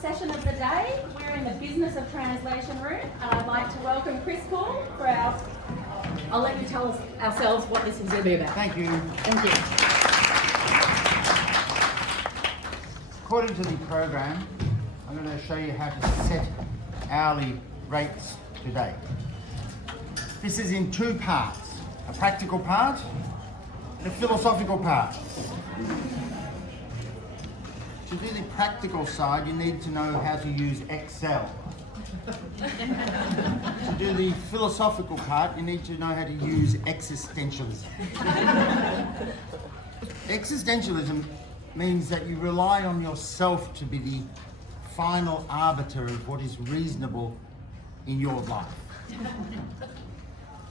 last session of the day. We're in the Business of Translation room, and I'd like to welcome Chris Call for our... I'll let you tell us ourselves what this is going to be about. Thank you. Thank you. According to the program, I'm going to show you how to set hourly rates today. This is in two parts, a practical part and a philosophical part. To do the practical side, you need to know how to use Excel. To do the philosophical part, you need to know how to use existentialism. Existentialism means that you rely on yourself to be the final arbiter of what is reasonable in your life.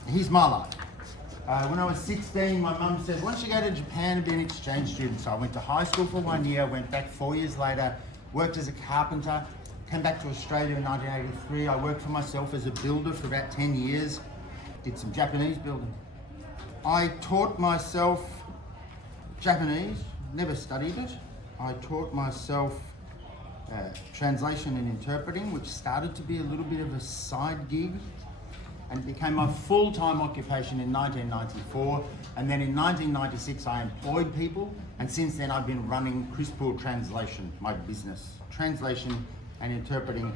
Here's my life. When I was 16, my mum said, once you go to Japan and be an exchange student. So I went to high school for 1 year, went back 4 years later, worked as a carpenter, came back to Australia in 1983. I worked for myself as a builder for about 10 years, did some Japanese building. I taught myself Japanese, never studied it. I taught myself translation and interpreting, which started to be a little bit of a side gig, and became my full-time occupation in 1994. And then in 1996, I employed people. And since then, I've been running Chris Poole Translation, my business, translation and interpreting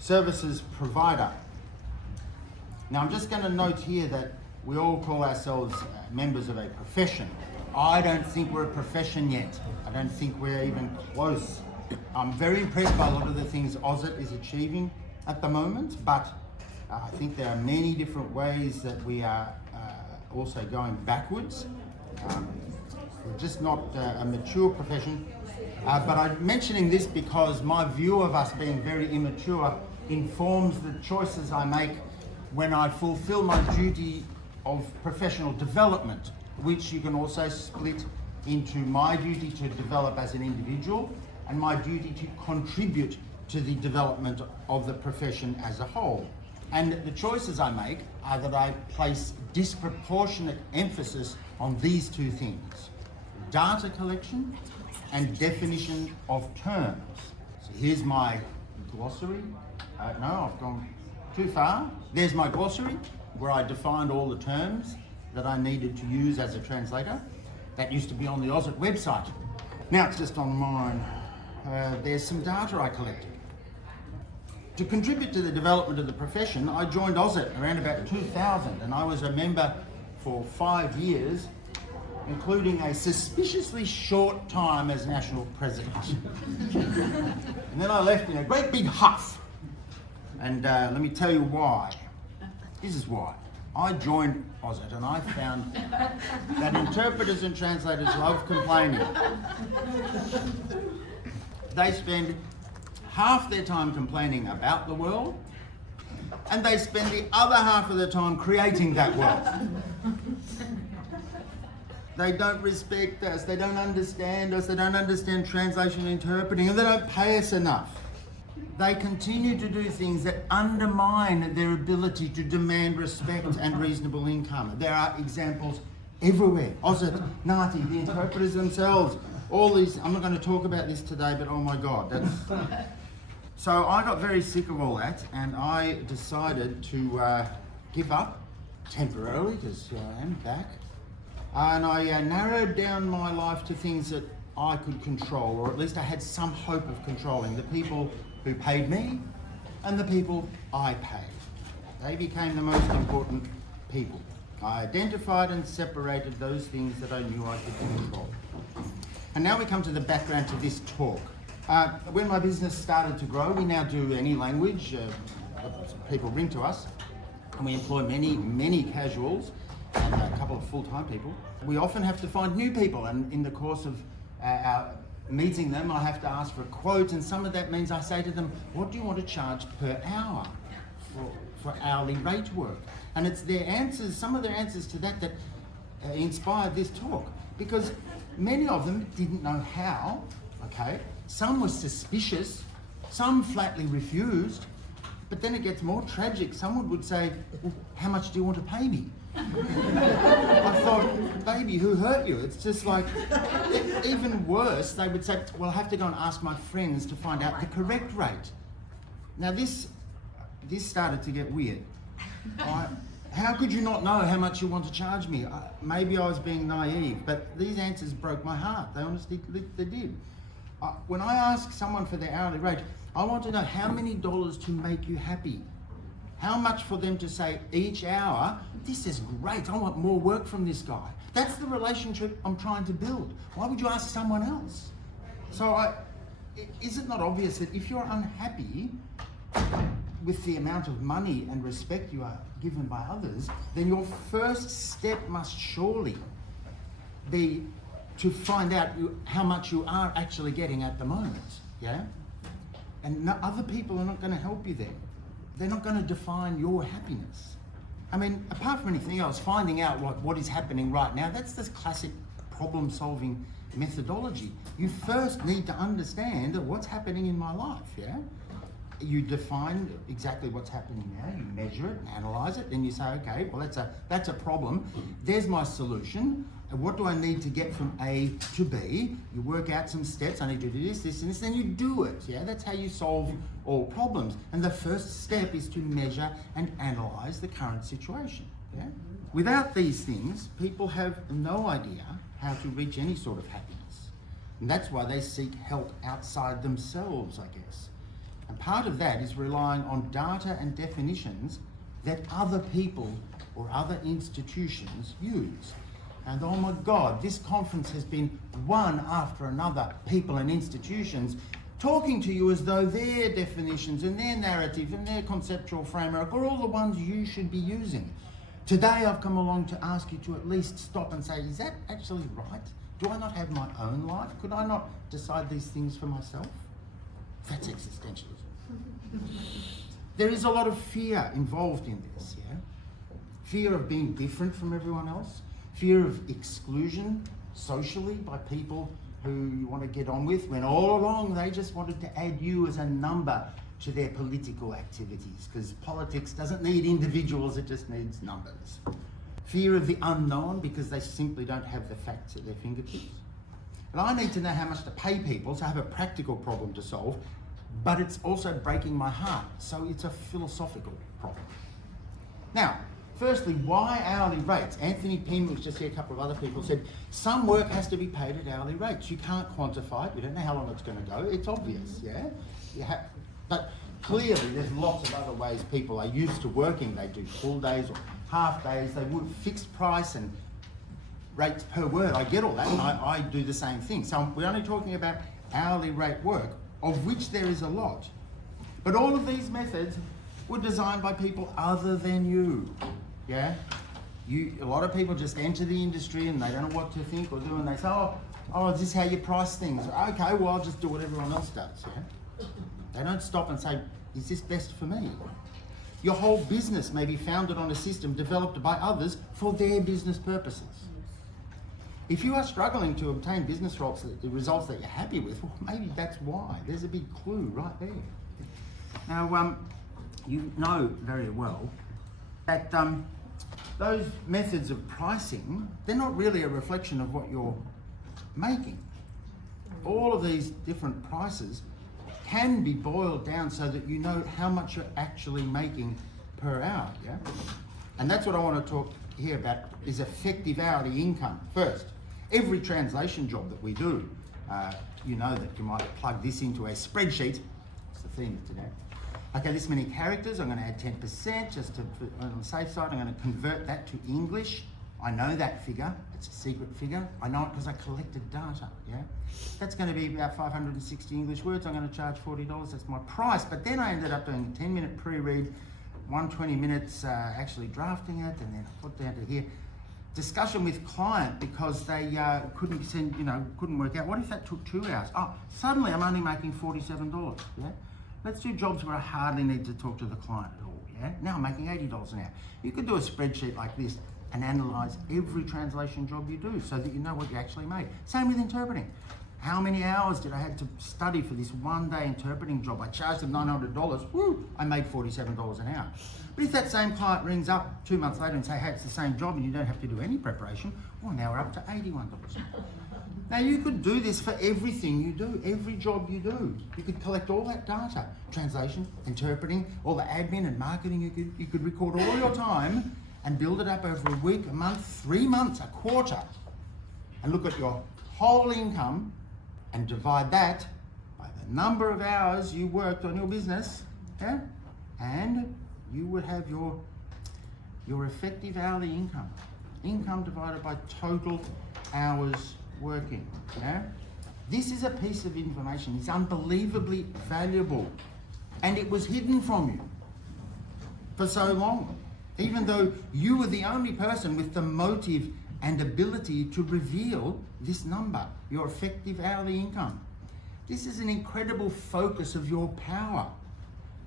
services provider. Now, I'm just going to note here that we all call ourselves members of a profession. I don't think we're a profession yet. I don't think we're even close. I'm very impressed by a lot of the things AUSIT is achieving at the moment, but I think there are many different ways that we are also going backwards. We're just not a mature profession. But I'm mentioning this because my view of us being very immature informs the choices I make when I fulfill my duty of professional development, which you can also split into my duty to develop as an individual and my duty to contribute to the development of the profession as a whole. And the choices I make are that I place disproportionate emphasis on these two things: data collection and definition of terms. So here's my glossary. No, I've gone too far. There's my glossary, where I defined all the terms that I needed to use as a translator. That used to be on the AUSIT website. Now it's just on mine. There's some data I collected. To contribute to the development of the profession, I joined AUSIT around about 2000, and I was a member for 5 years, including a suspiciously short time as national president. And then I left in a great big huff. And let me tell you why. This is why. I joined AUSIT and I found that interpreters and translators love complaining. They spend half their time complaining about the world, and they spend the other half of the time creating that world. They don't respect us, they don't understand us, they don't understand translation and interpreting, and they don't pay us enough. They continue to do things that undermine their ability to demand respect and reasonable income. There are examples everywhere. AUSIT, NATI, the interpreters themselves, all these. I'm not going to talk about this today, but oh my God, that's... So I got very sick of all that, and I decided to give up temporarily, because I am back. And I narrowed down my life to things that I could control, or at least I had some hope of controlling: the people who paid me and the people I paid. They became the most important people. I identified and separated those things that I knew I could control. And now we come to the background to this talk. When my business started to grow, we now do any language. People ring to us, and we employ many casuals and a couple of full-time people. We often have to find new people, and in the course of our meeting them, I have to ask for a quote, and some of that means I say to them, what do you want to charge per hour for hourly rate work? And it's their answers, some of their answers to that inspired this talk, because many of them didn't know how, okay? Some were suspicious, some flatly refused, but then it gets more tragic. Someone would say, well, how much do you want to pay me? I thought, baby, who hurt you? It's just like, even worse, they would say, well, I have to go and ask my friends to find out the correct rate. Now this started to get weird. Right? How could you not know how much you want to charge me? Maybe I was being naive, but these answers broke my heart. They honestly they did. When I ask someone for their hourly rate, I want to know how many dollars to make you happy. How much for them to say each hour, this is great, I want more work from this guy. That's the relationship I'm trying to build. Why would you ask someone else? So is it not obvious that if you're unhappy with the amount of money and respect you are given by others, then your first step must surely be to find out how much you are actually getting at the moment, yeah? And other people are not going to help you there. They're not going to define your happiness. I mean, apart from anything else, finding out what is happening right now, that's this classic problem-solving methodology. You first need to understand what's happening in my life, yeah? You define exactly what's happening now, you measure it and analyze it, then you say, okay, well that's a problem. There's my solution. And what do I need to get from A to B? You work out some steps. I need to do this, this, and this, and you do it. Yeah, that's how you solve all problems. And the first step is to measure and analyze the current situation. Yeah. Without these things, people have no idea how to reach any sort of happiness, and that's why they seek help outside themselves, I guess. And part of that is relying on data and definitions that other people or other institutions use. And oh my God, this conference has been one after another, people and institutions talking to you as though their definitions and their narrative and their conceptual framework are all the ones you should be using. Today I've come along to ask you to at least stop and say, is that actually right? Do I not have my own life? Could I not decide these things for myself? That's existentialism. There is a lot of fear involved in this, yeah? Fear of being different from everyone else, fear of exclusion socially by people who you want to get on with, when all along they just wanted to add you as a number to their political activities, because politics doesn't need individuals, it just needs numbers. Fear of the unknown, because they simply don't have the facts at their fingertips. And I need to know how much to pay people, so I have a practical problem to solve, but it's also breaking my heart, so it's a philosophical problem. Now, firstly, why hourly rates? Anthony Pym, who's just here, a couple of other people, said some work has to be paid at hourly rates. You can't quantify it, you don't know how long it's going to go, it's obvious, yeah? But clearly there's lots of other ways people are used to working. They do full days or half days, they would fixed price and rates per word. I get all that, and I do the same thing. So we're only talking about hourly rate work, of which there is a lot. But all of these methods were designed by people other than you, yeah? A lot of people just enter the industry and they don't know what to think or do, and they say, oh, is this how you price things? Okay, well, I'll just do what everyone else does, yeah? They don't stop and say, is this best for me? Your whole business may be founded on a system developed by others for their business purposes. If you are struggling to obtain business results that you're happy with, well, maybe that's why. There's a big clue right there. Now, you know very well that those methods of pricing, they're not really a reflection of what you're making. All of these different prices can be boiled down so that you know how much you're actually making per hour, yeah? And that's what I want to talk here about, is effective hourly income. First, every translation job that we do, you know that you might plug this into a spreadsheet. It's the theme of today. Okay, this many characters, I'm going to add 10%, just to, on the safe side, I'm going to convert that to English. I know that figure, it's a secret figure. I know it because I collected data, yeah? That's going to be about 560 English words. I'm going to charge $40, that's my price. But then I ended up doing a 10-minute pre-read, 120 minutes actually drafting it, and then I put down to here, discussion with client because they couldn't work out. What if that took 2 hours? Oh, suddenly I'm only making $47, yeah? Let's do jobs where I hardly need to talk to the client at all, yeah? Now I'm making $80 an hour. You could do a spreadsheet like this and analyze every translation job you do so that you know what you actually make. Same with interpreting. How many hours did I have to study for this one-day interpreting job? I charged them $900. Woo! I made $47 an hour. But if that same client rings up 2 months later and say, hey, it's the same job and you don't have to do any preparation, well, now we're up to $81. Now you could do this for everything you do, every job you do. You could collect all that data, translation, interpreting, all the admin and marketing. You could record all your time and build it up over a week, a month, 3 months, a quarter, and look at your whole income and divide that by the number of hours you worked on your business, yeah? And you would have your effective hourly income. Income divided by total hours working, yeah? This is a piece of information. It's unbelievably valuable. And it was hidden from you for so long, even though you were the only person with the motive and ability to reveal this number, your effective hourly income. This is an incredible focus of your power.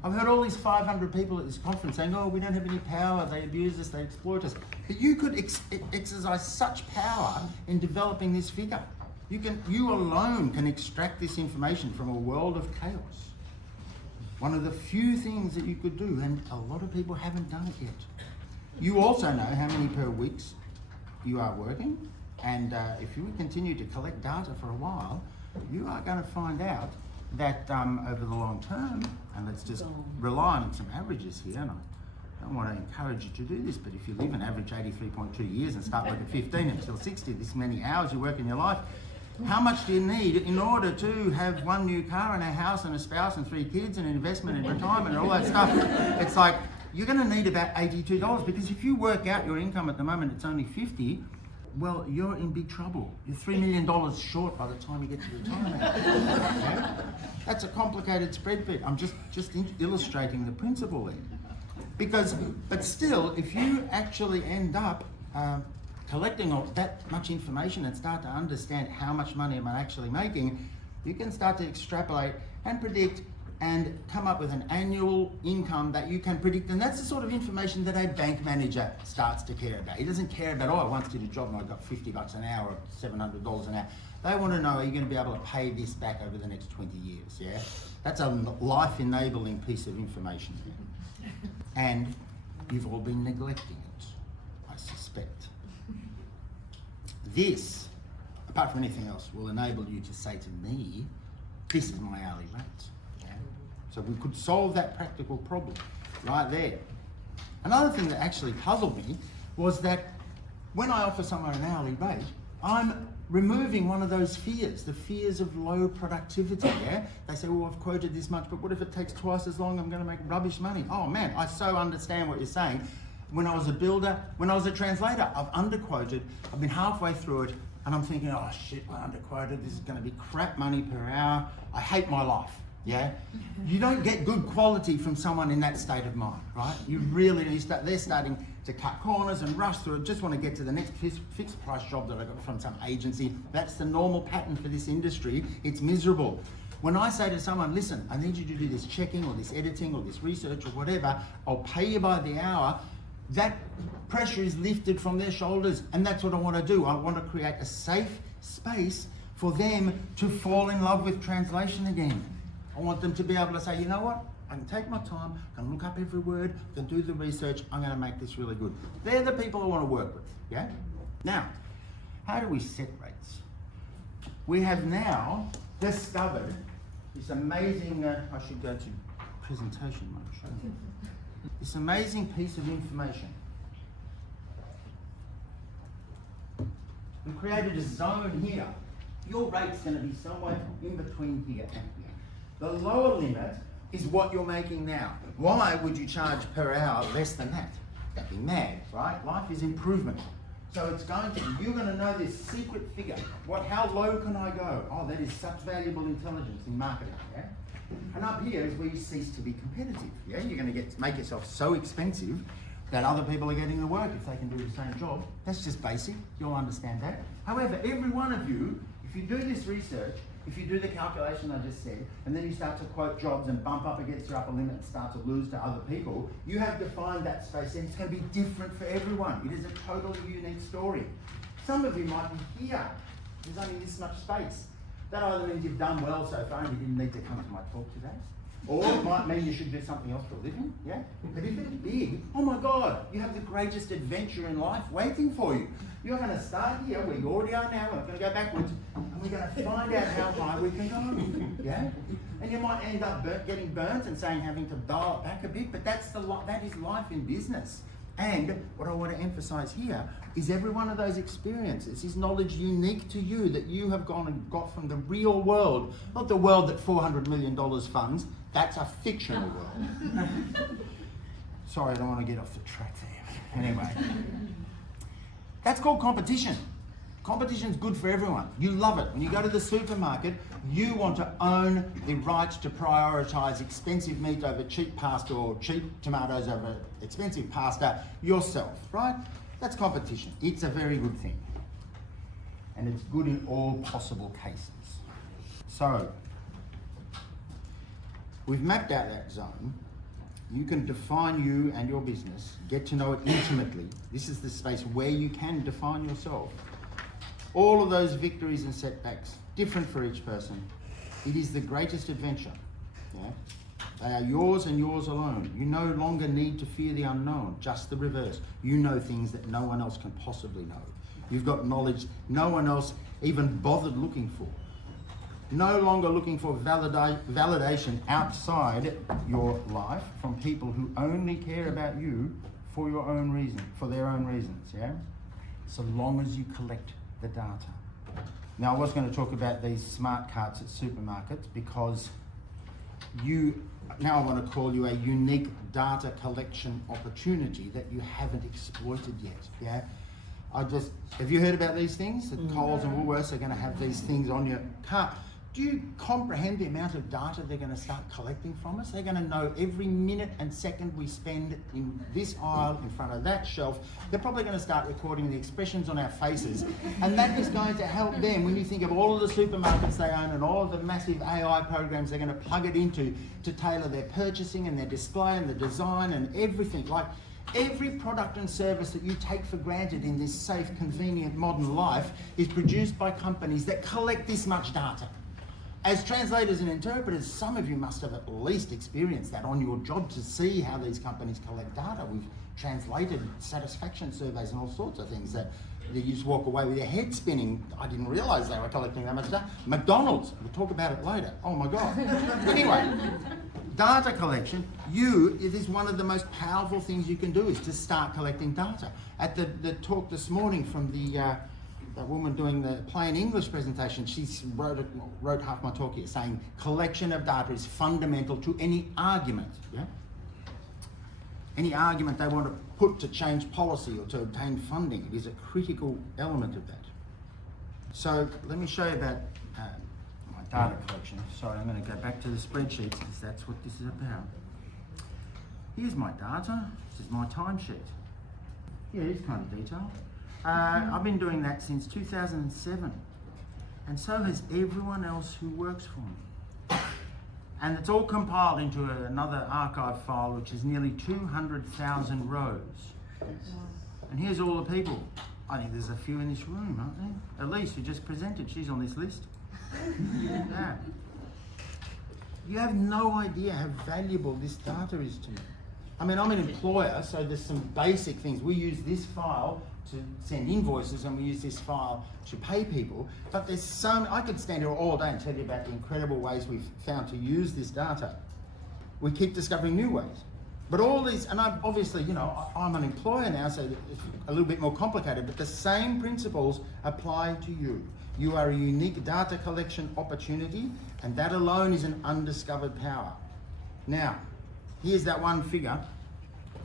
I've heard all these 500 people at this conference saying, oh, we don't have any power, they abuse us, they exploit us. But you could exercise such power in developing this figure. You alone can extract this information from a world of chaos. One of the few things that you could do, and a lot of people haven't done it yet. You also know how many per weeks you are working, and if you continue to collect data for a while, you are going to find out that over the long term, and let's just rely on some averages here, and I don't want to encourage you to do this, but if you live an average 83.2 years and start work at 15 until 60, this many hours you work in your life, how much do you need in order to have one new car and a house and a spouse and 3 kids and an investment and retirement and all that stuff? It's like, you're going to need about $82, because if you work out your income at the moment, it's only $50, well, you're in big trouble. You're $3 million short by the time you get to retirement. Okay? That's a complicated spreadsheet. I'm just illustrating the principle there. But still, if you actually end up collecting all that much information and start to understand how much money am I actually making, you can start to extrapolate and predict and come up with an annual income that you can predict. And that's the sort of information that a bank manager starts to care about. He doesn't care about, oh, I once did a job and I got $50 an hour, $700 an hour. They want to know, are you going to be able to pay this back over the next 20 years, yeah? That's a life-enabling piece of information. And you've all been neglecting it, I suspect. This, apart from anything else, will enable you to say to me, this is my hourly rate. So we could solve that practical problem right there. Another thing that actually puzzled me was that when I offer someone an hourly rate, I'm removing one of those fears, the fears of low productivity, yeah? They say, well, I've quoted this much, but what if it takes twice as long? I'm going to make rubbish money. Oh man, I so understand what you're saying. When I was a builder, when I was a translator, I've underquoted, I've been halfway through it, and I'm thinking, oh shit, I underquoted, this is going to be crap money per hour. I hate my life. Yeah, you don't get good quality from someone in that state of mind, right? You really, they're starting to cut corners and rush through it, just want to get to the next fixed price job that I got from some agency. That's the normal pattern for this industry. It's miserable. When I say to someone, listen, I need you to do this checking or this editing or this research or whatever, I'll pay you by the hour, that pressure is lifted from their shoulders, and that's what I want to do. I want to create a safe space for them to fall in love with translation again. I want them to be able to say, you know what, I can take my time, I can look up every word, I can do the research, I'm going to make this really good. They're the people I want to work with, yeah? Now, how do we set rates? We have now discovered this amazing, I should go to presentation mode, this amazing piece of information. We created a zone here. Your rate's going to be somewhere in between here and here. The lower limit is what you're making now. Why would you charge per hour less than that? That'd be mad, right? Life is improvement. So it's going to, you're going to know this secret figure. How low can I go? Oh, that is such valuable intelligence in marketing, yeah? And up here is where you cease to be competitive, yeah? You're going to make yourself so expensive that other people are getting the work if they can do the same job. That's just basic, you'll understand that. However, every one of you, if you do this research, if you do the calculation I just said, and then you start to quote jobs and bump up against your upper limit and start to lose to other people, you have defined that space, and it's going to be different for everyone. It is a totally unique story. Some of you might be here. There's only this much space. That either means you've done well so far and you didn't need to come to my talk today, or it might mean you should do something else for a living, yeah? But if it's big, oh my God, you have the greatest adventure in life waiting for you. You're going to start here where you already are now, we're not going to go backwards, and we're going to find out how high we can go, yeah? And you might end up getting burnt and saying having to dial it back a bit, but that is life in business. And what I want to emphasize here is every one of those experiences is knowledge unique to you that you have gone and got from the real world, not the world that $400 million funds. That's a fictional world. Sorry, I don't want to get off the track there. Anyway, that's called competition. Competition's good for everyone. You love it. When you go to the supermarket, you want to own the right to prioritise expensive meat over cheap pasta or cheap tomatoes over expensive pasta yourself, right? That's competition. It's a very good thing. And it's good in all possible cases. So, we've mapped out that zone. You can define you and your business, get to know it intimately. This is the space where you can define yourself. All of those victories and setbacks, different for each person. It is the greatest adventure. Yeah? They are yours and yours alone. You no longer need to fear the unknown, just the reverse. You know things that no one else can possibly know. You've got knowledge no one else even bothered looking for. No longer looking for validation outside your life from people who only care about you for your own reason, for their own reasons, yeah? So long as you collect the data. Now, I was going to talk about these smart carts at supermarkets because now I want to call you a unique data collection opportunity that you haven't exploited yet, yeah? Have you heard about these things? That Coles and Woolworths are going to have these things on your cart. Do you comprehend the amount of data they're going to start collecting from us? They're going to know every minute and second we spend in this aisle, in front of that shelf. They're probably going to start recording the expressions on our faces. And that is going to help them when you think of all of the supermarkets they own and all of the massive AI programs they're going to plug it into to tailor their purchasing and their display and the design and everything. Like every product and service that you take for granted in this safe, convenient, modern life is produced by companies that collect this much data. As translators and interpreters, some of you must have at least experienced that on your job to see how these companies collect data. We've translated satisfaction surveys and all sorts of things that you just walk away with your head spinning. I didn't realise they were collecting that much data. McDonald's, we'll talk about it later. Oh my God. Anyway, data collection, it is one of the most powerful things you can do is to start collecting data. At the talk this morning from the woman doing the plain English presentation, she wrote half my talk here saying collection of data is fundamental to any argument. Yeah? Any argument they want to put to change policy or to obtain funding, it is a critical element of that. So let me show you about my data collection. Sorry, I'm going to go back to the spreadsheets because that's what this is about. Here's my data. This is my timesheet. Yeah, it's kind of detailed. I've been doing that since 2007, and so has everyone else who works for me. And it's all compiled into another archive file, which is nearly 200,000 rows. And here's all the people. I think there's a few in this room, aren't there? Elise, who just presented, she's on this list. Yeah. You have no idea how valuable this data is to me. I mean, I'm an employer, so there's some basic things. We use this file to send invoices and we use this file to pay people, but there's I could stand here all day and tell you about the incredible ways we've found to use this data. We keep discovering new ways. But all these, and I'm obviously, I'm an employer now, so it's a little bit more complicated, but the same principles apply to you. You are a unique data collection opportunity, and that alone is an undiscovered power. Now, here's that one figure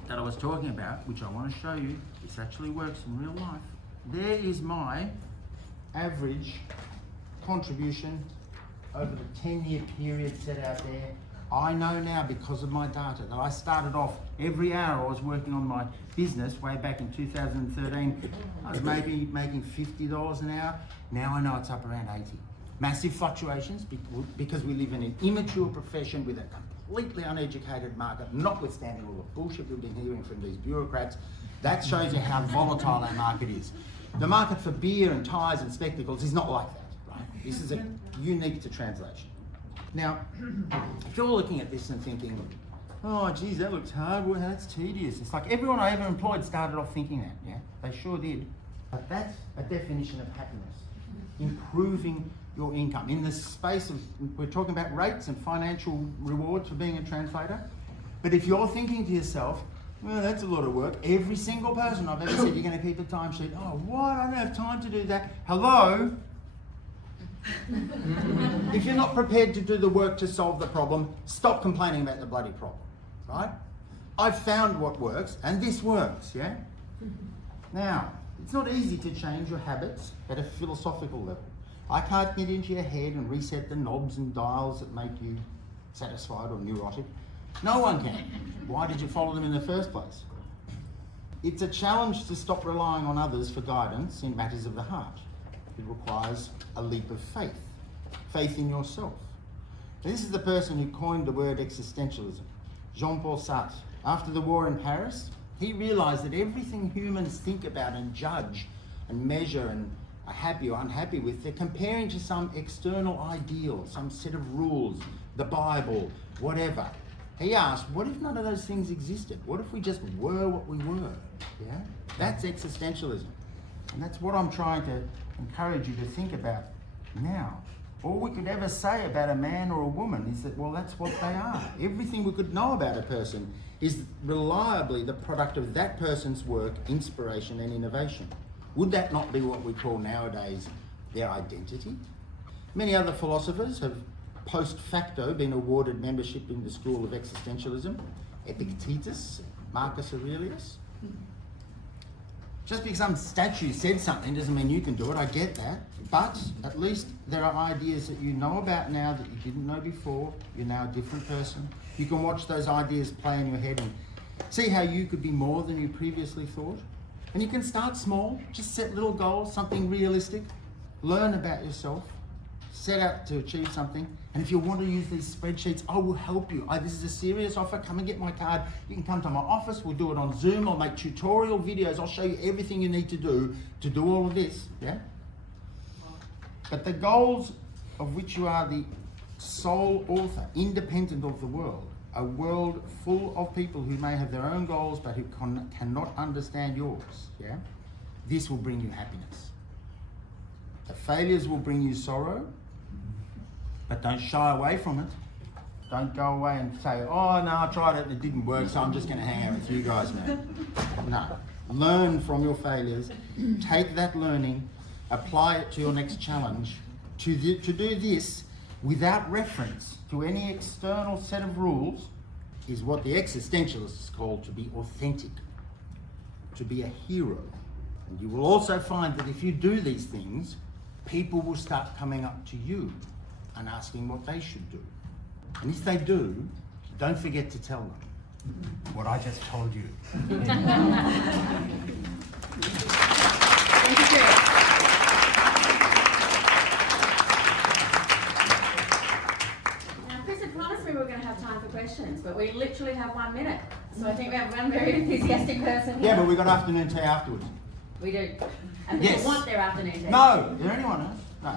that I was talking about, which I want to show you. This actually works in real life. There is my average contribution over the 10-year period set out there. I know now because of my data that I started off every hour I was working on my business way back in 2013. I was maybe making $50 an hour. Now I know it's up around 80. Massive fluctuations because we live in an immature profession with a completely uneducated market, notwithstanding all the bullshit we've been hearing from these bureaucrats. That shows you how volatile our market is. The market for beer and tyres and spectacles is not like that, right? This is unique to translation. Now, if you're looking at this and thinking, oh geez, that looks hard, well, that's tedious. It's like everyone I ever employed started off thinking that, yeah? They sure did. But that's a definition of happiness. Improving your income. In the space of, we're talking about rates and financial rewards for being a translator. But if you're thinking to yourself, well, that's a lot of work. Every single person I've ever said, you're going to keep a timesheet. Oh, what? I don't have time to do that. Hello? If you're not prepared to do the work to solve the problem, stop complaining about the bloody problem, right? I've found what works, and this works, yeah? Now, it's not easy to change your habits at a philosophical level. I can't get into your head and reset the knobs and dials that make you satisfied or neurotic. No one can. Why did you follow them in the first place? It's a challenge to stop relying on others for guidance in matters of the heart. It requires a leap of faith, faith in yourself. Now, this is the person who coined the word existentialism, Jean-Paul Sartre. After the war in Paris, he realised that everything humans think about and judge and measure and are happy or unhappy with, they're comparing to some external ideal, some set of rules, the Bible, whatever. He asked, what if none of those things existed? What if we just were what we were? Yeah? That's existentialism. And that's what I'm trying to encourage you to think about now. All we could ever say about a man or a woman is that, well, that's what they are. Everything we could know about a person is reliably the product of that person's work, inspiration and innovation. Would that not be what we call nowadays their identity? Many other philosophers have post facto been awarded membership in the School of Existentialism, Epictetus, Marcus Aurelius. Just because some statue said something doesn't mean you can do it, I get that. But at least there are ideas that you know about now that you didn't know before. You're now a different person. You can watch those ideas play in your head and see how you could be more than you previously thought. And you can start small, just set little goals, something realistic. Learn about yourself, set out to achieve something. And if you want to use these spreadsheets, I will help you. This is a serious offer. Come and get my card. You can come to my office. We'll do it on Zoom. I'll make tutorial videos. I'll show you everything you need to do all of this. Yeah? But the goals of which you are the sole author, independent of the world, a world full of people who may have their own goals but who cannot understand yours. Yeah? This will bring you happiness. The failures will bring you sorrow. But don't shy away from it. Don't go away and say, oh no, I tried it and it didn't work, so I'm just going to hang out with you guys now. No. Learn from your failures. Take that learning, apply it to your next challenge. To do this without reference to any external set of rules is what the existentialists call to be authentic, to be a hero. And you will also find that if you do these things, people will start coming up to you and asking what they should do. And if they do, don't forget to tell them what I just told you. Thank you, Chris. Now, Chris had promised me we were going to have time for questions, but we literally have 1 minute. So I think we have one very enthusiastic person here. Yeah, but we've got afternoon tea afterwards. We do. And people want their afternoon tea. No! Is there anyone else? No.